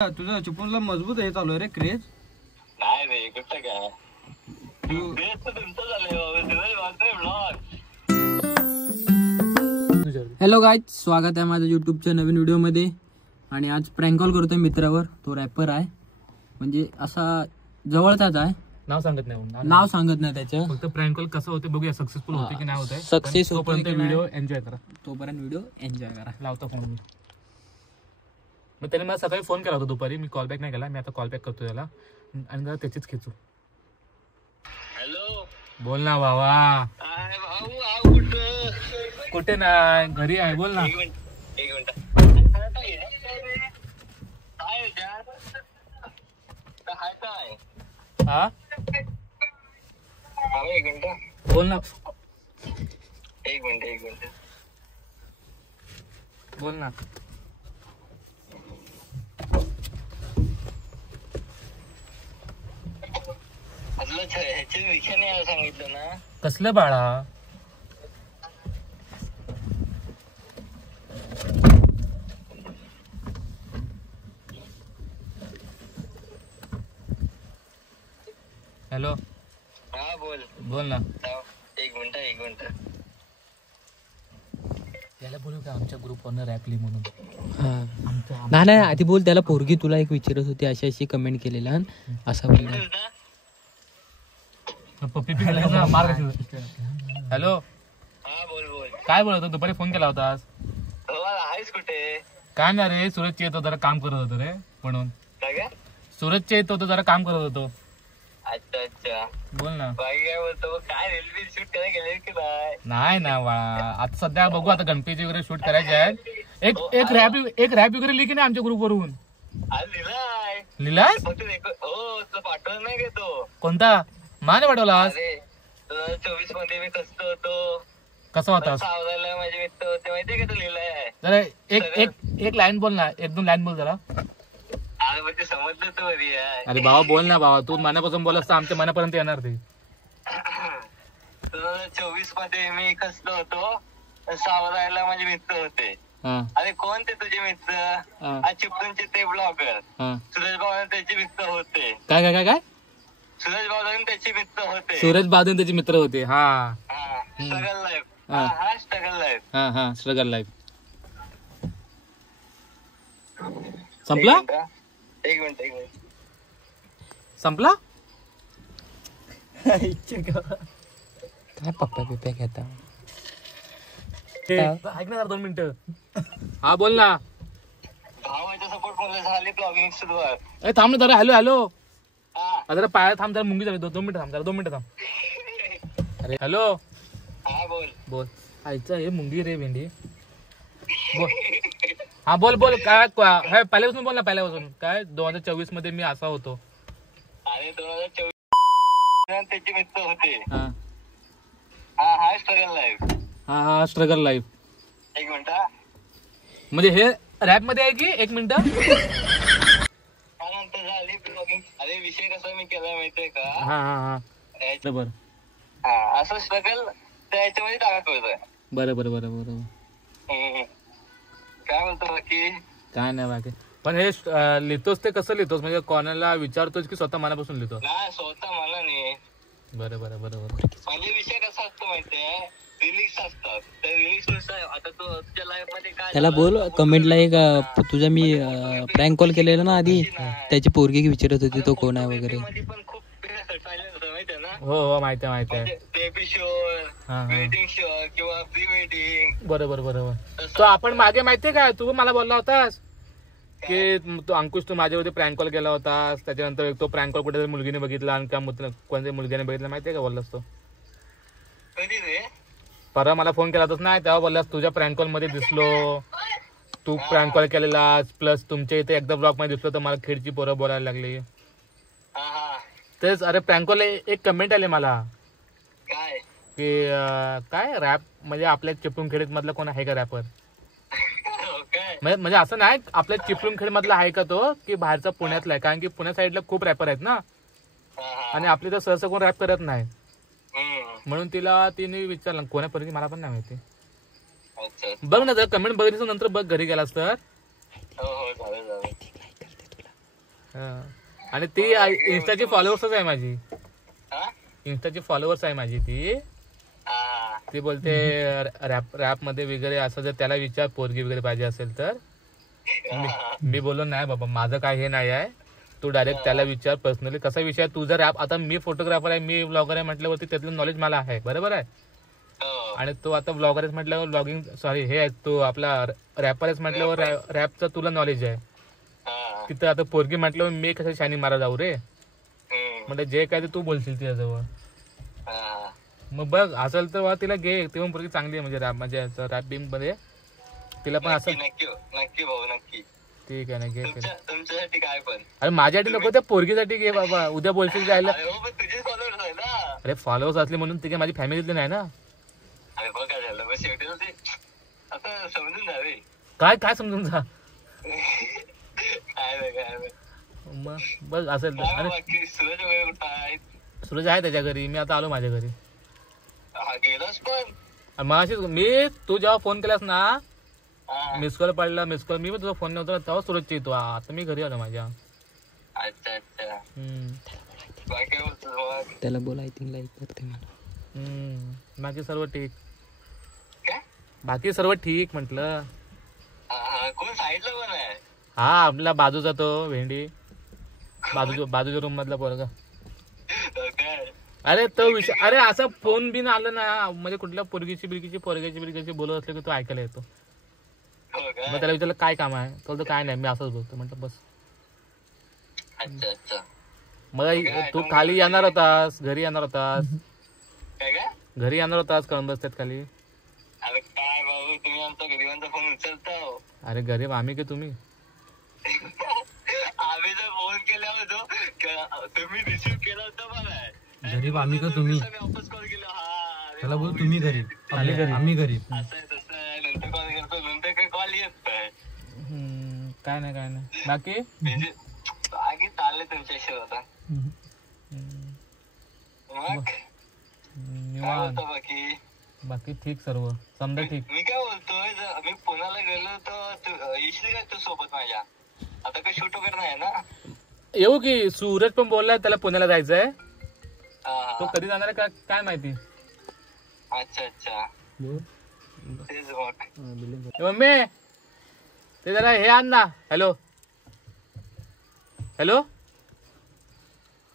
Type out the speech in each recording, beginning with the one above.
तुझं चिपळूणला मजबूत हे चालू आहे रे क्रेज. नाही रे कुठं काय हॅलो गाईज, स्वागत आहे माझ्या यूट्यूबच्या नवीन व्हिडिओमध्ये. आणि आज प्रँक कॉल करतोय मित्रावर. तो रॅपर आहे, म्हणजे असा जवळचाच आहे. नाव सांगत नाही, नाव सांगत नाही त्याचं. फक्त प्रँक कॉल कसं होते बघूया, सक्सेसफुल होते की नाही होते. सक्सेस तोपर्यंत व्हिडिओ एन्जॉय करा. तोपर्यंत व्हिडिओ एन्जॉय करा. लावता फोन मी. मग त्याने मला सकाळी फोन केला होता दुपारी. मी कॉल बॅक नाही केला. मी आता कॉल बॅक करतो त्याला आणि जरा त्याचीच खेचू. हॅलो बोल ना भावा. भाऊ कुठे नाही, घरी आहे. बोल ना. एक मिनिट हा एक मिनिट बोल ना. एक मिनिट बोल ना. ह्याचे विषय नाही सांगितलं ना. कसलं बाळा. हॅलो. हा बोल बोल ना. एक मिनिट त्याला बोलू का आमच्या ग्रुपवरनं रॅपली म्हणून. नाही आधी बोल त्याला. पोरगी तुला एक विचारत होती, अशी अशी कमेंट केलेला असा बोलला. हॅलो. हा बोल काय बोलत होता दुपारी? फोन केला होतास. आहेस कुठे? काय नाही रे, सूरजच्या येत होतो, जरा काम करत होतो रे म्हणून. काय सूरजच्या येत होतो, जरा काम करत होतो. अच्छा बोल ना. बाकी काय बोलतो? काय रेल्वे शूट करायला गेले की नाही? नाही ना बाळा, आता सध्या बघू. आता गणपती वगैरे शूट करायचे आहेत. एक रॅप वगैरे लिही की नाही आमच्या ग्रुप वरून. लिहिलाय. लिहिलाय? फक्त हो तो पाठवलं नाही का तो? कोणता? माने पाठवलास? अरे 2024 मध्ये मी कसं होतो, कसा होतास? सावधानला माझे मित्र होते माहितीये का? तो लिहिलाय. जरा एक लाईन बोल ना. एक दोन लाईन बोल जरा. अरे मग ते समजलं तर बरी आहे. अरे बाबा बोल ना बाबा. तू मनापासून बोलस तर आमच्या मनापर्यंत येणार ते. 2024 मध्ये मी कसलो होतो, सावधानला माझे मित्र होते. अरे कोण ते तुझे मित्र? चिपळूणचे ते ब्लॉगर सुरेश भाऊ त्याचे मित्र होते. काय सुरेश भाऊ त्याचे मित्र होते. सूरज बादन त्याचे मित्र होते. हा स्ट्रगल लाईफ. हा स्ट्रगल लाईफ. हा स्ट्रगल लाईफ. संपला? एक मिनिट संपला? काय पप्पा पिप्पा घेता. ऐक ना 2 मिनिटं. हा बोल ना. भावाच्या सपोर्ट मध्ये झाली ब्लॉगिंग सुरुवात. थांब ना जरा. हॅलो. हा जरा पाया थांब, जरा मुंगी झाली. 2 मिनिटं थांब जरा. 2 मिनिटं थांब. अरे हॅलो. हा बोल. आईचं हे मुंगी रे भेंडी. बोल. हा बोल. काय पहिल्यापासून बोल ना. पहिल्यापासून काय 2024 मध्ये मी असा होतो. अरे 2024 त्याचे मित्र होते. हा स्ट्रगल लाईफ. हा स्ट्रगल लाईफ. एक मिनिट. म्हणजे हे रॅप मध्ये आहे की? 1 मिनिट. त्यानंतर झाली ब्लॉगिंग. अरे विषय कसा मी केला माहितीये का? हा बरोबर. असं स्ट्रगल त्या याच्यामध्ये दाखवतोय. बरोबर. काय बोलतो बाकी? काय नाही बाकी. पण हे लिहितोस ते कसं लिहितोस? म्हणजे कोणाला विचारतोस की स्वतः मनापासून लिहितो? नाही स्वतः मला नाही. बरोबर. म्हणजे विषय कसा असतो माहितीये? रिलिक्स असतात. त्या रिलिक्स नुसार आता तो तुझ्या लाईफ मध्ये काय त्याला बोल. कमेंटला एक तुझा मी प्रँक कॉल केलेला ना आधी, त्याची पोरगी विचारत होती तो कोण आहे वगैरे. पण खूप सायलेंट होतं माहितीये ना? हो माहिती आहे. बेबी शोर, वेडिंग शोर किंवा प्री वेडिंग. बरोबर. तो आपण मागे माहितीये का, तू मला बोलला होतास की तो अंकुश तू माझ्यावरती प्रँक कॉल केला होतास. त्याच्यानंतर तो प्रँक कॉल कुठेतरी मुलगीने बघितला आणि कोणत्या मुलगीने बघितला माहितीये का बोललास तो? कधी रे? परवा मला फोन केला होतास ना, तेव्हा बोललास तुझ्या प्रँक कॉल मध्ये दिसलो. तू प्रँक कॉल केलेला प्लस तुमच्या इथे एकदा ब्लॉग मध्ये दिसलो तर मला खेडची पोरं बोलायला लागली. तेच. अरे प्रँक कॉल एक कमेंट आले मला काय की काय रॅप म्हणजे आपल्या चिपळूण खेडीत मधला कोण आहे का रॅपर? म्हणजे असं नाही आपल्या चिपळूण खेड मधला आहे का तो, की बाहेरचा पुण्यातला आहे? कारण की पुण्या साईडला खूप रॅपर आहेत ना, आणि आपली तर सहसा कोण रॅप करत नाही. म्हणून तिने विचारलं कोणापर्यंत मला पण नाही माहिती. बघ ना जर कमेंट बघितलं नंतर बघ घरी गेलास तर. आणि ती इन्स्टाची फॉलोअर्सच आहे माझी. इन्स्टाची फॉलोअर्स आहे माझी ती. ती बोलते रॅप मध्ये वगैरे असं जर त्याला विचार पोरगी वगैरे पाहिजे असेल तर. मी बोललो नाही बाबा माझं काय हे नाही आहे, तू डायरेक्ट त्याला विचार पर्सनली कसा विषय तुझा रॅप. आता मी फोटोग्राफर आहे, मी ब्लॉगर आहे म्हटल्यावरती त्यातलं नॉलेज मला आहे, बरोबर आहे. आणि तो आता ब्लॉगर आहेस म्हटल्यावर ब्लॉगिंग सॉरी हे आहे तो आपला रॅपर आहेस म्हटल्यावर रॅपचं तुला नॉलेज आहे. तिथं आता पोरगी म्हटल्यावर मी कसं शायनिंग मारा जाऊ रे. म्हणजे जे काय ते तू बोलशील तिच्याजवळ. मग बघ असेल तर तिला घे, ती पण पोरगी चांगली आहे म्हणजे रॅप म्हणजे रॅप बीम मध्ये तिला पण असं. नक्की भाऊ नक्की. ठीक आहे ना घे तुमच्यासाठी काय पण. अरे माझ्यासाठी नको, त्या पोरगीसाठी घे बाबा. उद्या बोलशील जायला. तुझे फॉलोअर्स आहे ना. अरे फॉलोअर्स असले म्हणून ती काय माझी फॅमिलीतली नाही ना. अरे बघ काय झालं शेवटी ते आता समजून जावे. काय काय समजून जा. काय मग बघ असेल तर. बाकी सूरज वगैरे कुठं आहे. सूरज आहे त्याच्या घरी, मी आता आलो माझ्या घरी. गेलास पण. मग मी तू जेव्हा फोन केलास ना मिस कॉल पडला, मिस कॉल मी पण तुझा फोन नव्हता तेव्हा सूरजची येतो. आता मी घरी आलो माझ्या. अच्छा अच्छा. बाकी बोलतो त्याला बोल आय थिंक लाईक करते मला. बाकी सर्व ठीक. काय बाकी सर्व ठीक म्हटलं. कोण साईडला पण आहे. हा आपला बाजूचा तो भेंडी, बाजूच्या रूम मधला पोरगा. अरे तो विषय. अरे असा फोन बिन आलं ना म्हणजे कुठल्या पोरगीची पोरग्याची बोलत असलं की तो ऐकायला येतो. मग त्याला विचारलं काय काम आहे, तो काय नाही मी असंच बोलतो. म्हटलं बस. अच्छा अच्छा. मग तू खाली येणार होतास, घरी येणार होतास, घरी येणार होतास कळून बसतात खाली. अरे काय भाऊ तुम्ही आमचा गरिबांचा फोन उचलता. अरे गरीब आम्ही की तुम्ही. आम्ही जर फोन केला होतो तुम्ही रिसिव्ह केला होता मला. गरीब आम्ही का तुम्ही. वापस कॉल केला. त्याला बोल तुम्ही गरीब आम्ही गरीब. असं आहे तसं आहे. नंतर कॉल करतो नंतर काही कॉल येत नाही. काय नाही बाकी बाकी चाललंय तुमच्याशी होता. मग बाकी ठीक सर्व समजा ठीक. मी काय बोलतोय मी पुण्याला गेलो तर येशील का तू सोबत माझ्या. आता काही शूट वगैरे नाही ना. येऊ की सूरज पण बोललाय त्याला पुण्याला जायचंय. तो कधी जाणार आहे काय माहिती. अच्छा अच्छा. तेच मग मम्मी ते जरा हे आण ना. हॅलो हॅलो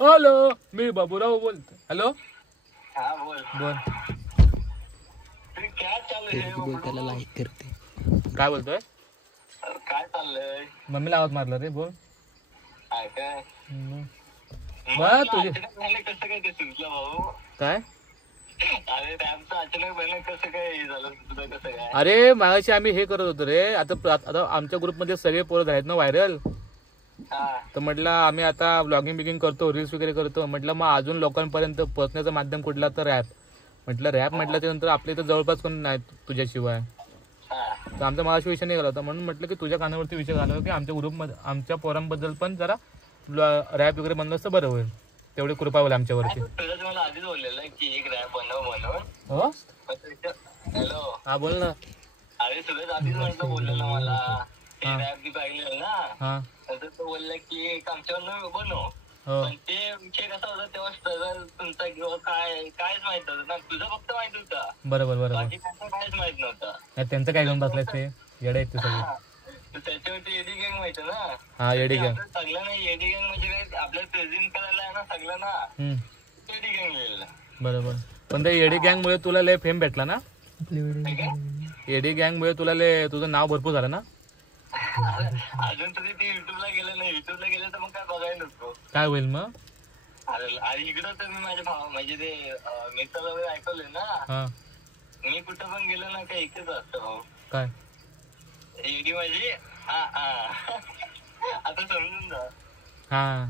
हॅलो मी बाबूराव बोलतो. हॅलो हा बोल बोल. काय चाललंय. त्याला लाईक करते. काय बोलतोय. काय चाललंय. मम्मीला आवाज मारला रे. बोल काय काय तुझे कसं काय ते सुचलं भाऊ. काय अरे रॅपचं अचानक बनलं कसं काय झालं तुझं कसं काय. अरे मागाशी आम्ही हे करत होतो रे. आता आमच्या ग्रुपमध्ये सगळे पोरं आहेत ना व्हायरल. तर म्हटलं आम्ही आता ब्लॉगिंग बिगिंग करतो, रील्स वगैरे करतो. म्हटलं मग अजून लोकांपर्यंत पोहोचण्याचं माध्यम कुठला तर रॅप. म्हटलं रॅप म्हटलं त्यानंतर आपल्या इथं जवळपास कोण नाही तुझ्याशिवाय. तर आमचा माझा विषय नाही गेला होता म्हणून म्हटलं की तुझ्या कानावरती विषय झाला की आमच्या ग्रुपमध्ये आमच्या पोरांबद्दल पण जरा रॅप वगैरे बनलं असतं बरं होईल. तेवढी कृपा होईल आमच्यावरती. मला आधीच बोललेलं की एक रॅप बनव म्हणून. हो हॅलो हा बोल ना. अरे सूरज आधीच म्हणतो बोललेलं मला रॅप बी पाहिजे ना. हा तो बोलला की एक आमच्यावर बनव. पण ते विषय कसा होता तेव्हा स्ट्रगल तुमचा किंवा कायच माहित नव्हतं ना. तुझं फक्त माहित होता. बरोबर बाकी त्यांचं काहीच माहित नव्हतं. त्यांचं काय घेऊन बसलाय ते येडे आहेत ते सगळे. त्याच्यावरती एडी गँग माहिती ना. हा एडी गँग सगळ्यांना एडी गँग म्हणजे काय आपल्याला प्रेझेंट करायला आहे ना सगळ्यांना एडी गँग लिहिलेलं. बरोबर. पण त्या एडी गँग मुळे तुला लय फेम भेटला ना. एडी गँग मुळे तुला लय तुझं नाव भरपूर झालं ना. अजून तरी ते युट्यूबला गेलं नाही. युट्यूबला गेलं तर मग काय बघायला नको. काय होईल मग. अरे इकडं तर मी माझ्या भावा म्हणजे ते मित्राला वगैरे ऐकवलंय ना. मी कुठं पण गेलो ना काय एकच असतं भाऊ. काय एडी माझी आता समजून जा. हा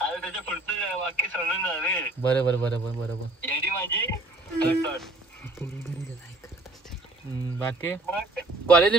अरे त्याच्या पुढचं वाक्य समजून जा रे. बरोबर बरोबर बरोबर. एडी माझी. बाकी कॉलेज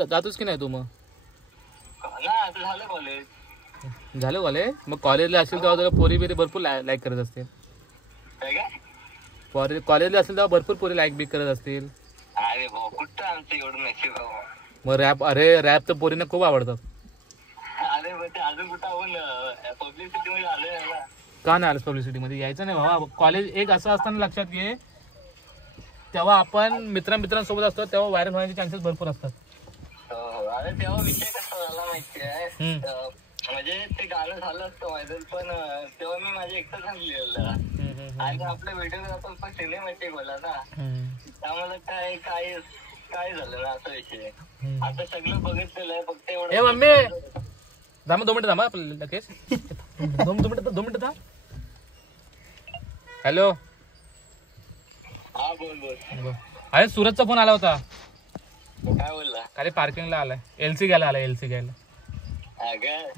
जातोस की नाही तू मग. ना आता झालं कॉलेज. झालं कॉलेज. मग कॉलेजला असेल तेव्हा तुला पोरी बिरी भरपूर लाईक करत असतील. कॉलेजला असेल तेव्हा भरपूर पोरी लाईक बी करत असतील. अरे भाऊ कुठं आमचं एवढं नशीब. मग रॅप. अरे रॅप तर पोरींना खूप आवडतात. अरे ते अजून कुठं आपण पब्लिसिटी मध्ये आलोय ना. का नाही आलंस पब्लिसिटी मध्ये? यायचं नाही बाबा. कॉलेज एक असं असताना लक्षात घे, तेव्हा आपण मित्रांसोबत असतो तेव्हा व्हायरल होण्याचे चान्सेस भरपूर असतात. हो. अरे तेव्हा विषय कसा झाला माहिती आहे, म्हणजे ते गाणं झालं असतं व्हायरल, पण तेव्हा मी माझ्या एकटाच लिहिलेलं आणि आपल्या व्हिडिओग्राफर पण सिनेमॅटिक बोला ना, त्यामुळे काय झालं ना असा विषय. आता सगळं बघितलेलं आहे, फक्त एवढं. ए मम्मी थांबा 2 मिनिटं थांबा आपल्याला लगेच. 2 मिनिटं थांब. हॅलो. हा बोल. अरे सूरजचा फोन आला होता. काय बोलला? खाली पार्किंगला आलाय, एलसी घ्यायला. हा काय?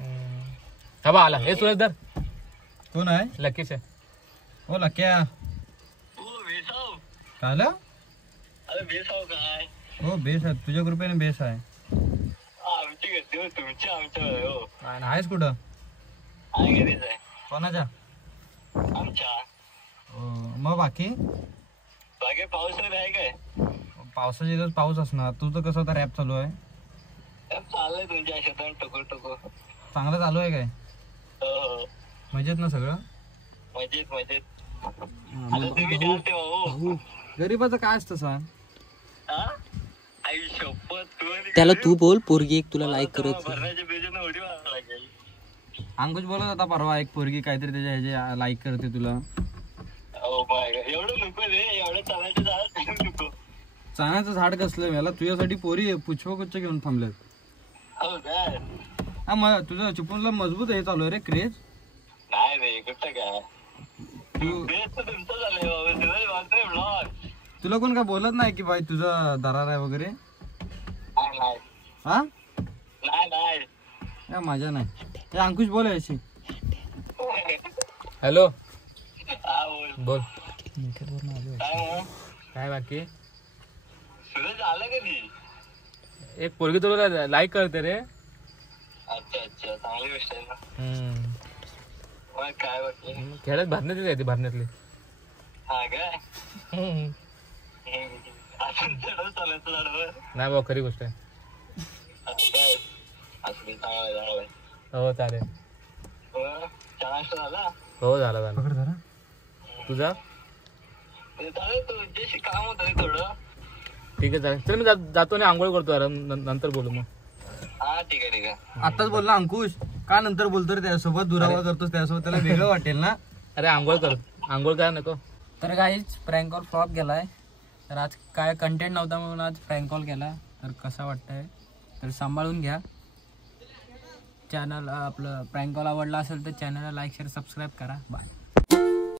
हा बा आला. हे सूरज धर. कोण आहे? लकीच आहे. हो लक्या. बेसाव. काय झालं? अरे बेसाव काय? हो बेस आहे, तुझ्या कृपेने बेस आहे. आमची गती हो, तुमची आमच्या हो. आहेस कुठं? आहे घरीच आहे. कोणाच्या? आमच्या. मग बाकी पाऊस वगैरे आहे काय? पावसाच्या दिवस पाऊस असणार. तुझं कसं आता रॅप चालू आहे? चाललंय तुमच्या शेतात टुकू. चांगलं चालू आहे काय? हो. मजेत ना सगळं? मजेत. आता तुम्ही जाणते भाऊ. गरीबाचं काय असतं सांग? आई शपथ. त्याला तू बोल, पोरगी एक तुला लाईक करत. भरण्याच्या पेजनं उडी मारावं लागेल. अंकुश बोलत होता परवा, एक पोरगी काहीतरी त्याच्या ह्याचे लाईक करते तुला. एवढं नको रे, एवढं चालायचं झाड नको. चाण्याचं झाड कसलं मला तुझ्यासाठी पोरी पुष्पगुच्छ घेऊन थांबल्यात. हो काय? हा तुझं चिपळूणला मजबूत हे चालू आहे रे क्रेज. नाही रे कुठं काय, तू तुमचं झालंय बाबा. ब्लॉग तुला कोण काय बोलत नाही की भाई तुझा दरार आहे वगैरे? हा नाही माझ्या नाही. अंकुश बोल अशी. हॅलो. हा बोल. काय बाकी? सूरज आलं कधी? एक पोरगी तुला लाईक करते रे. अच्छा चांगली गोष्ट आहे ना. मग काय बाकी? खेळत भरण्यातली आहे ती, भरण्यातली. हा काय? अजून चढव चालायचं झाडावर? नाही बाबा, खरी गोष्ट आहे. चांगलं. हो चालेल. चहा झाला? हो झाला. तुझा? तुझ्याशी काम होतं रे थोडं. ठीक आहे चालेल. चल मी जातो आणि आंघोळ करतो, नंतर बोलू मग. हा ठीक आहे. आताच बोलला अंकुश, का नंतर बोलतो रे त्यासोबत? दुरावा करतोस त्यासोबत, त्याला वेगळं वाटेल ना. अरे आंघोळ काय नको. तर काहीच प्रँक कॉल फ्लॉप गेलाय. तर आज काय कंटेंट नव्हता म्हणून आज प्रँक कॉल केला. तर कसा वाटतंय तर सांभाळून घ्या. चॅनल आपलं प्रँक कॉल आवडला असेल तर चॅनलला लाईक शेअर सबस्क्राईब करा. बाय.